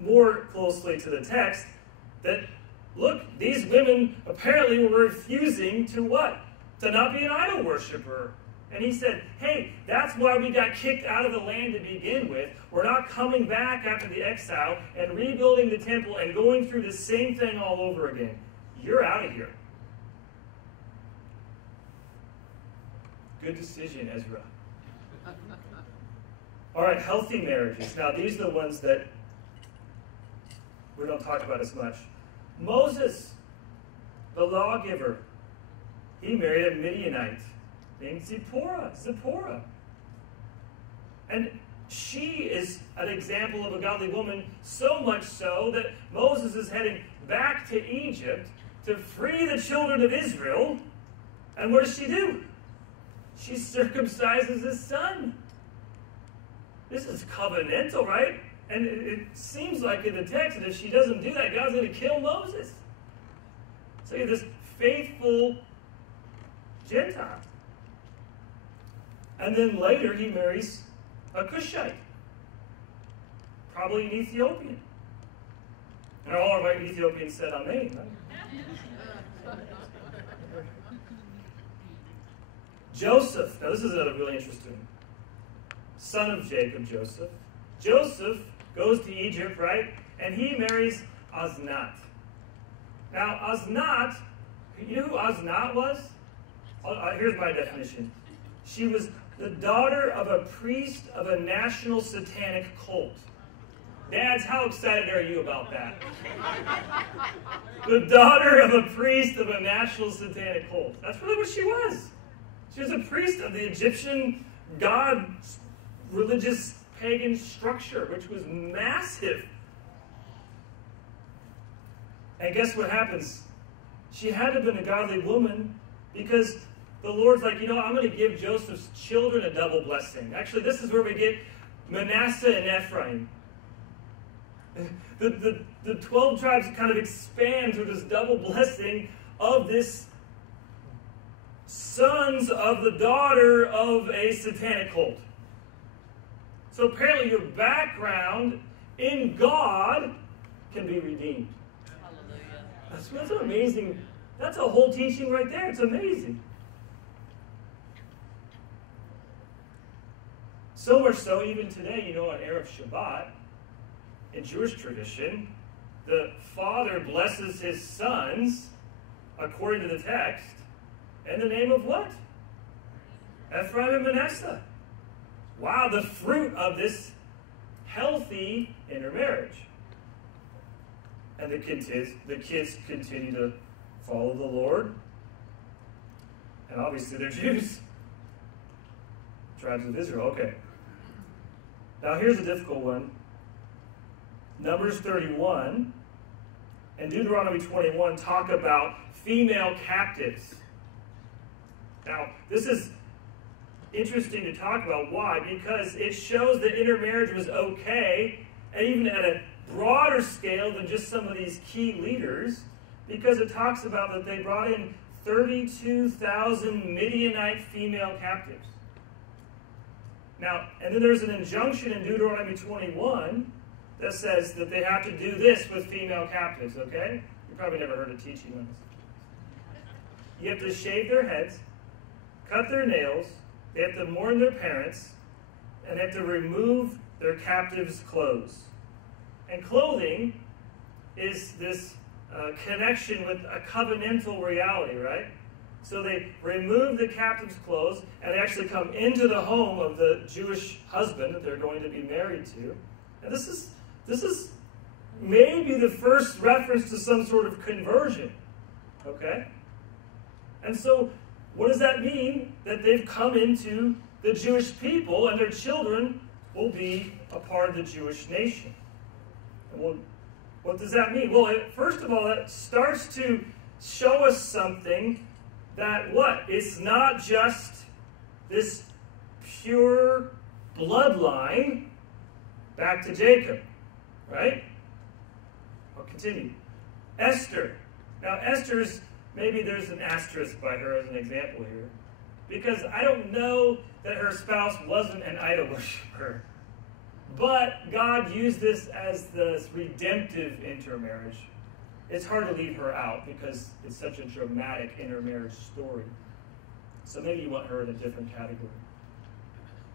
more closely to the text that look, these women apparently were refusing to what? To not be an idol worshiper. And he said, hey, that's why we got kicked out of the land to begin with. We're not coming back after the exile and rebuilding the temple and going through the same thing all over again. You're out of here. Good decision, Ezra. All right, healthy marriages. Now, these are the ones that we don't talk about as much. Moses, the lawgiver, he married a Midianite named Zipporah. And she is an example of a godly woman, so much so that Moses is heading back to Egypt to free the children of Israel. And what does she do? She circumcises his son. This is covenantal, right? And it seems like in the text that if she doesn't do that, God's going to kill Moses. So you have this faithful Gentile. And then later he marries a Cushite, probably an Ethiopian. And all of our Ethiopians said amen, right? Joseph, now this is another really interesting. Son of Jacob, Joseph. Joseph goes to Egypt, right? And he marries Aznat. Now, Aznat, you know who Aznat was? Here's my definition. She was the daughter of a priest of a national satanic cult. Dads, how excited are you about that? The daughter of a priest of a national satanic cult. That's really what she was. She was a priest of the Egyptian god religious pagan structure, which was massive. And guess what happens? She had to have been a godly woman because the Lord's like, you know, I'm going to give Joseph's children a double blessing. Actually, this is where we get Manasseh and Ephraim. The 12 tribes kind of expand through this double blessing of this sons of the daughter of a satanic cult. So apparently your background in God can be redeemed. Hallelujah. That's amazing. That's a whole teaching right there. It's amazing. So much so, even today, you know, on Erev Shabbat, in Jewish tradition, the father blesses his sons, according to the text, in the name of what? Ephraim and Manasseh. Wow, the fruit of this healthy intermarriage. And the kids continue to follow the Lord. And obviously they're Jews. Tribes of Israel, okay. Now here's a difficult one. Numbers 31 and Deuteronomy 21 talk about female captives. Now, this is interesting to talk about. Why? Because it shows that intermarriage was okay, and even at a broader scale than just some of these key leaders, because it talks about that they brought in 32,000 Midianite female captives. Now, and then there's an injunction in Deuteronomy 21 that says that they have to do this with female captives, okay? You probably never heard a teaching on this. You have to shave their heads, cut their nails, they have to mourn their parents, and they have to remove their captives' clothes. And clothing is this connection with a covenantal reality, right? So they remove the captive's clothes, and they actually come into the home of the Jewish husband that they're going to be married to. And this is maybe the first reference to some sort of conversion, okay? And so what does that mean? That they've come into the Jewish people, and their children will be a part of the Jewish nation. And well, what does that mean? Well, first of all, that starts to show us something that what? It's not just this pure bloodline back to Jacob, right? I'll continue. Esther. Now, Esther's, maybe there's an asterisk by her as an example here, because I don't know that her spouse wasn't an idol worshiper. But God used this as the redemptive intermarriage. it's hard to leave her out because it's such a dramatic intermarriage story. So maybe you want her in a different category.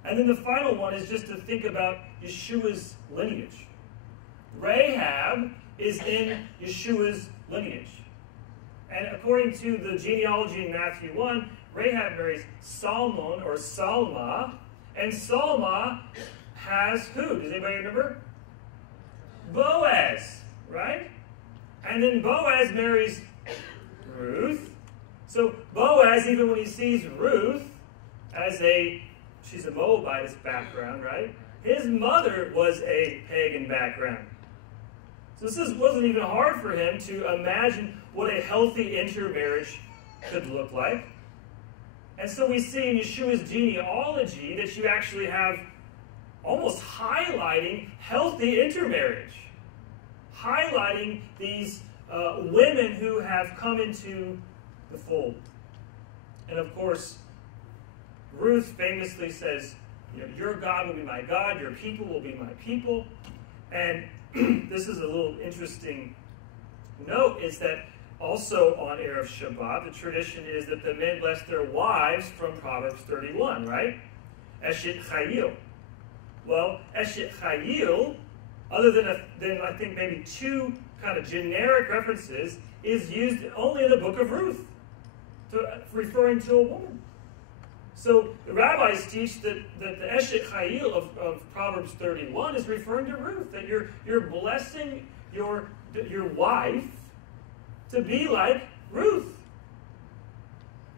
And then the final one is just to think about Yeshua's lineage. Rahab is in Yeshua's lineage. And according to the genealogy in Matthew 1, Rahab marries Salmon or Salma, and Salma has who? Does anybody remember? Boaz, right? And then Boaz marries Ruth. So Boaz, even when he sees Ruth as she's a Moabitess background, right? His mother was a pagan background. So this wasn't even hard for him to imagine what a healthy intermarriage could look like. And so we see in Yeshua's genealogy that you actually have almost highlighting healthy intermarriage. Highlighting these women who have come into the fold. And of course, Ruth famously says, your God will be my God, your people will be my people. And this is a little interesting note, is that also on Erev Shabbat, the tradition is that the men bless their wives from Proverbs 31, right? Eshet Chayil. Well, Eshet Chayil, other than I think maybe two kind of generic references, is used only in the book of Ruth, referring to a woman. So the rabbis teach that the Eshet Chayil of Proverbs 31 is referring to Ruth, that you're blessing your wife to be like Ruth.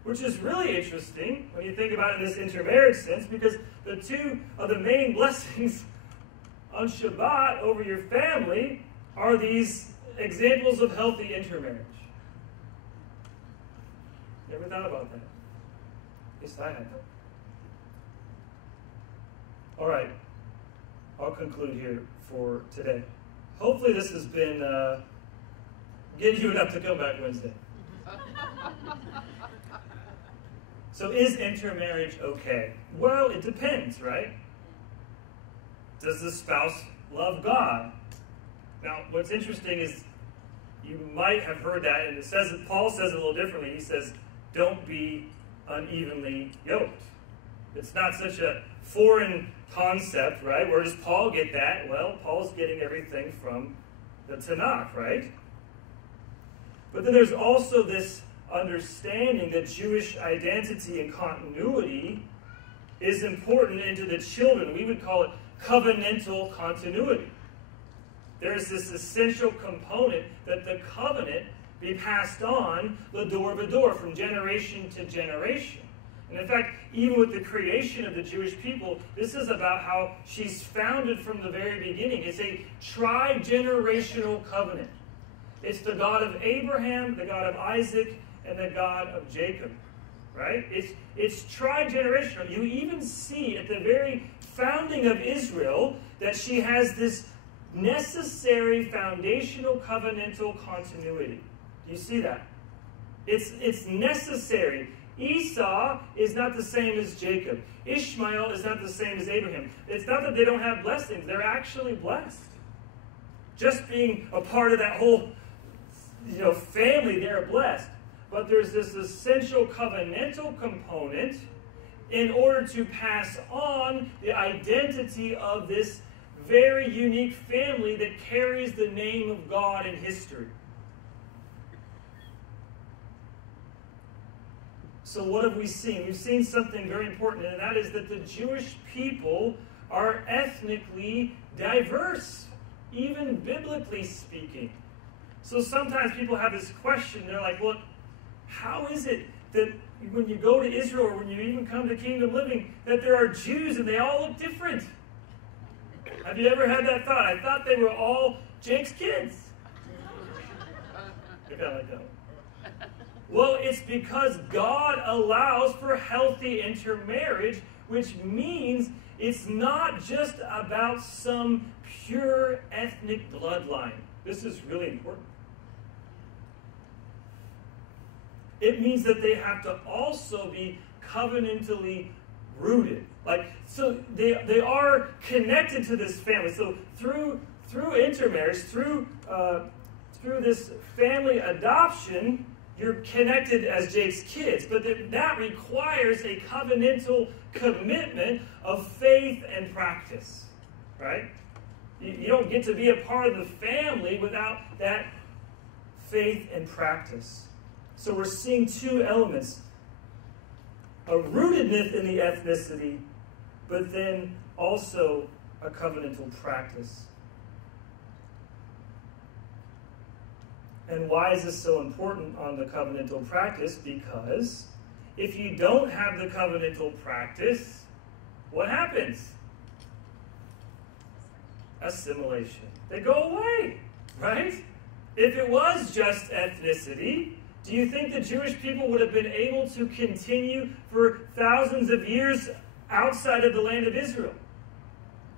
Which is really interesting when you think about it in this intermarriage sense, because the two of the main blessings on Shabbat over your family are these examples of healthy intermarriage. Never thought about that. At least I had. All right. I'll conclude here for today. Hopefully this has been getting you enough to come back Wednesday. So is intermarriage okay? Well, it depends, right? Does the spouse love God? Now, what's interesting is you might have heard that, and Paul says it a little differently. He says, don't be unevenly yoked. It's not such a foreign concept, right? Where does Paul get that? Well, Paul's getting everything from the Tanakh, right? But then there's also this understanding that Jewish identity and continuity is important into the children. We would call it covenantal continuity. There's this essential component that the covenant be passed on l'dor v'dor, from generation to generation. And in fact, even with the creation of the Jewish people, this is about how she's founded from the very beginning. It's a tri-generational covenant. It's the God of Abraham, the God of Isaac, and the God of Jacob, right? It's tri-generational. You even see at the very founding of Israel that she has this necessary foundational covenantal continuity. Do you see that? It's necessary. Esau is not the same as Jacob. Ishmael is not the same as Abraham. It's not that they don't have blessings. They're actually blessed. Just being a part of that whole family, they're blessed. But there's this essential covenantal component in order to pass on the identity of this very unique family that carries the name of God in history. So what have we seen? We've seen something very important, and that is that the Jewish people are ethnically diverse, even biblically speaking. So sometimes people have this question. They're like, well, how is it that when you go to Israel or when you even come to Kingdom Living that there are Jews and they all look different? Have you ever had that thought? I thought they were all Jake's kids. I kind of like that one. Well, it's because God allows for healthy intermarriage, which means it's not just about some pure ethnic bloodline. This is really important. It means that they have to also be covenantally rooted. So they are connected to this family. So through intermarriage, through through this family adoption, you're connected as Jake's kids, but that requires a covenantal commitment of faith and practice, right? You don't get to be a part of the family without that faith and practice. So we're seeing two elements. A rootedness in the ethnicity, but then also a covenantal practice. And why is this so important on the covenantal practice? Because if you don't have the covenantal practice, what happens? Assimilation. They go away, right? If it was just ethnicity, do you think the Jewish people would have been able to continue for thousands of years outside of the land of Israel?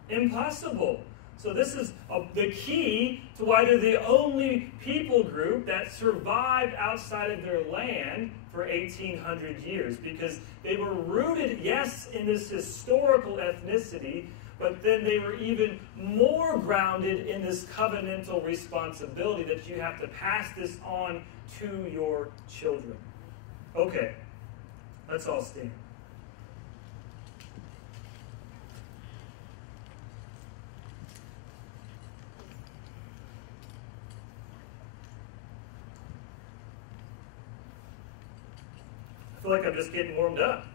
Impossible. So this is the key to why they're the only people group that survived outside of their land for 1,800 years. Because they were rooted, yes, in this historical ethnicity, but then they were even more grounded in this covenantal responsibility that you have to pass this on to your children. Okay, let's all stand. I feel like I'm just getting warmed up.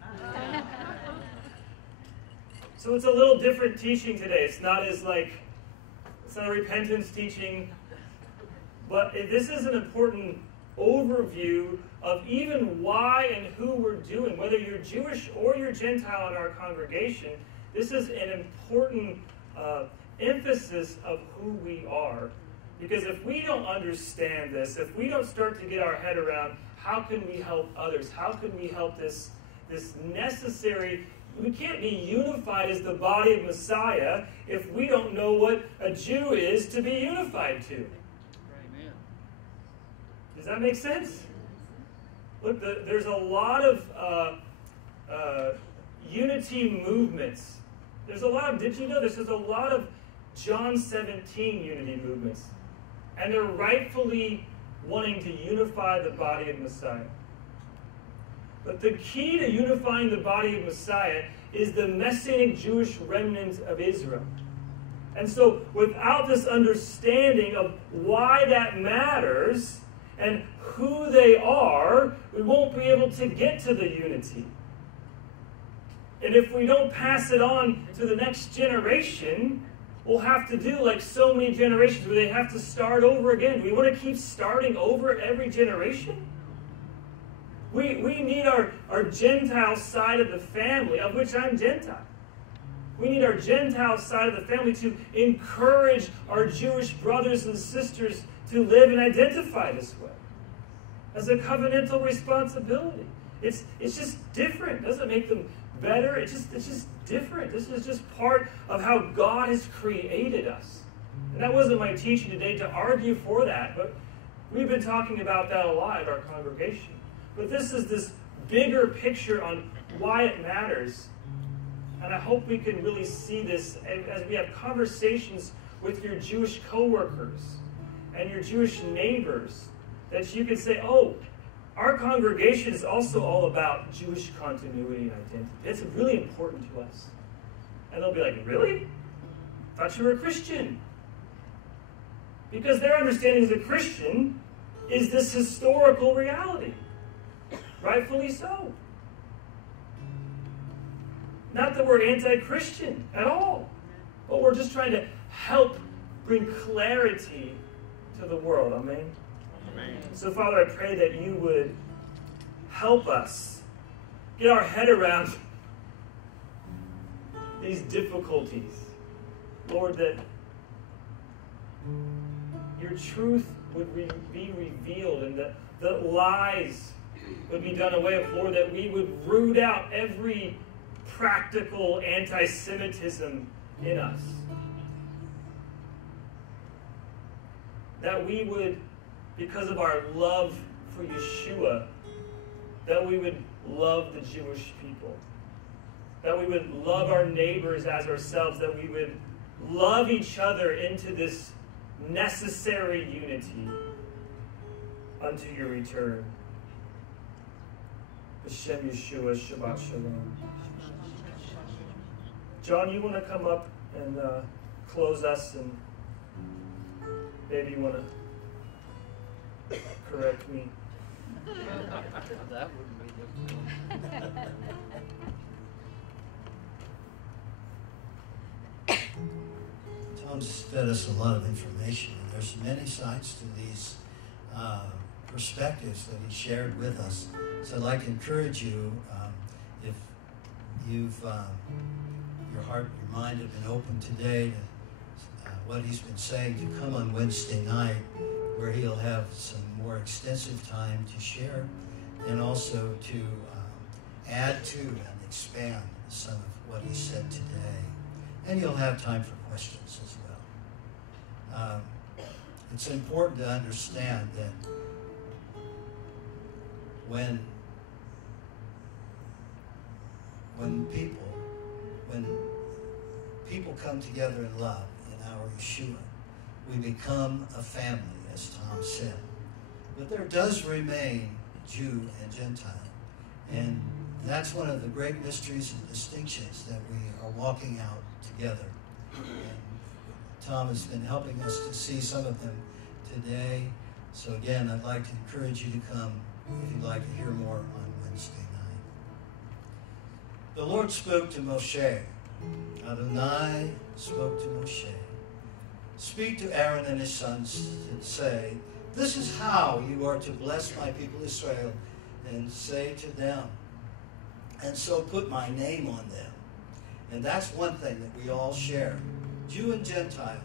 So it's a little different teaching today. It's not a repentance teaching, but this is an important overview of even why and who we're doing. Whether you're Jewish or you're Gentile in our congregation, this is an important emphasis of who we are. Because if we don't understand this, if we don't start to get our head around how can we help others, how can we help this necessary, we can't be unified as the body of Messiah if we don't know what a Jew is to be unified to. Amen. Does that make sense? Look, there's a lot of unity movements. Did you know there's a lot of John 17 unity movements? And they're rightfully wanting to unify the body of Messiah. But the key to unifying the body of Messiah is the Messianic Jewish remnant of Israel. And so without this understanding of why that matters and who they are, we won't be able to get to the unity. And if we don't pass it on to the next generation, we'll have to do like so many generations where they have to start over again. We want to keep starting over every generation? We need our Gentile side of the family, of which I'm Gentile. We need our Gentile side of the family to encourage our Jewish brothers and sisters to live and identify this way as a covenantal responsibility. It's just different. It doesn't make them better. It's just different. This is just part of how God has created us. And that wasn't my teaching today to argue for that, but we've been talking about that a lot at our congregation. But this is this bigger picture on why it matters. And I hope we can really see this as we have conversations with your Jewish coworkers and your Jewish neighbors, that you can say, oh, our congregation is also all about Jewish continuity and identity. It's really important to us. And they'll be like, really? I thought you were a Christian. Because their understanding as a Christian is this historical reality. Rightfully so. Not that we're anti-Christian at all, but we're just trying to help bring clarity to the world. Amen? Amen. So, Father, I pray that you would help us get our head around these difficulties. Lord, that your truth would be revealed and that the lies would be done away with. Lord, that we would root out every practical anti-Semitism in us. That we would, because of our love for Yeshua, that we would love the Jewish people. That we would love our neighbors as ourselves. That we would love each other into this necessary unity. unto your return. B'Shem Yeshua, Shabbat Shalom. John, you want to come up and close us, and maybe you want to correct me? That wouldn't be difficult. Tom's fed us a lot of information, and there's many sides to these perspectives that he shared with us. So I'd like to encourage you, if you've your heart, your mind have been open today to what he's been saying, to come on Wednesday night, where he'll have some more extensive time to share, and also to add to and expand some of what he said today. And you'll have time for questions as well. It's important to understand that when people come together in love in our Yeshua, we become a family, as Tom said. But there does remain Jew and Gentile. And that's one of the great mysteries and distinctions that we are walking out together. And Tom has been helping us to see some of them today. So again, I'd like to encourage you to come if you'd like to hear more on Wednesday night. The Lord spoke to Moshe. Adonai spoke to Moshe. Speak to Aaron and his sons and say, this is how you are to bless my people Israel, and say to them, and so put my name on them. And that's one thing that we all share, Jew and Gentile,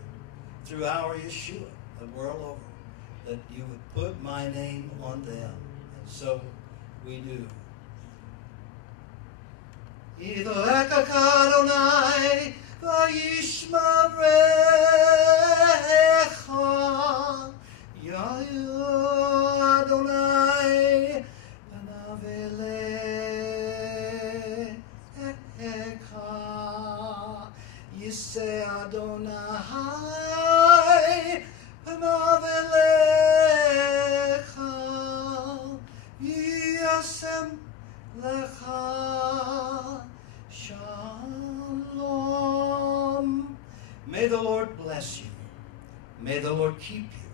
through our Yeshua, the world over, that you would put my name on them. And so we do. Adonai v'yishmarecha Yayu Adonai panav elecha Yiseh Adonai panav elecha Yasem lecha Shalom. May the Lord bless you. May the Lord keep you.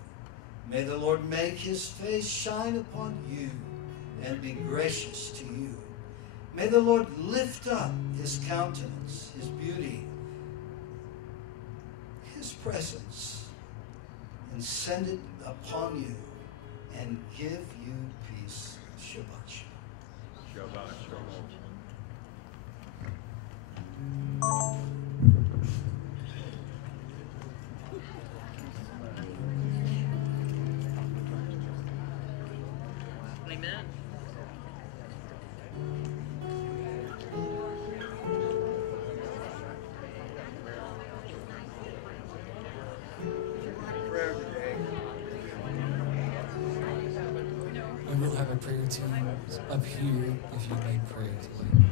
May the Lord make his face shine upon you and be gracious to you. May the Lord lift up his countenance, his beauty, his presence, and send it upon you and give you peace. Shabbat shalom. Shabbat shalom. Amen. Prayer today. And we'll have a prayer team up here if you need prayer today.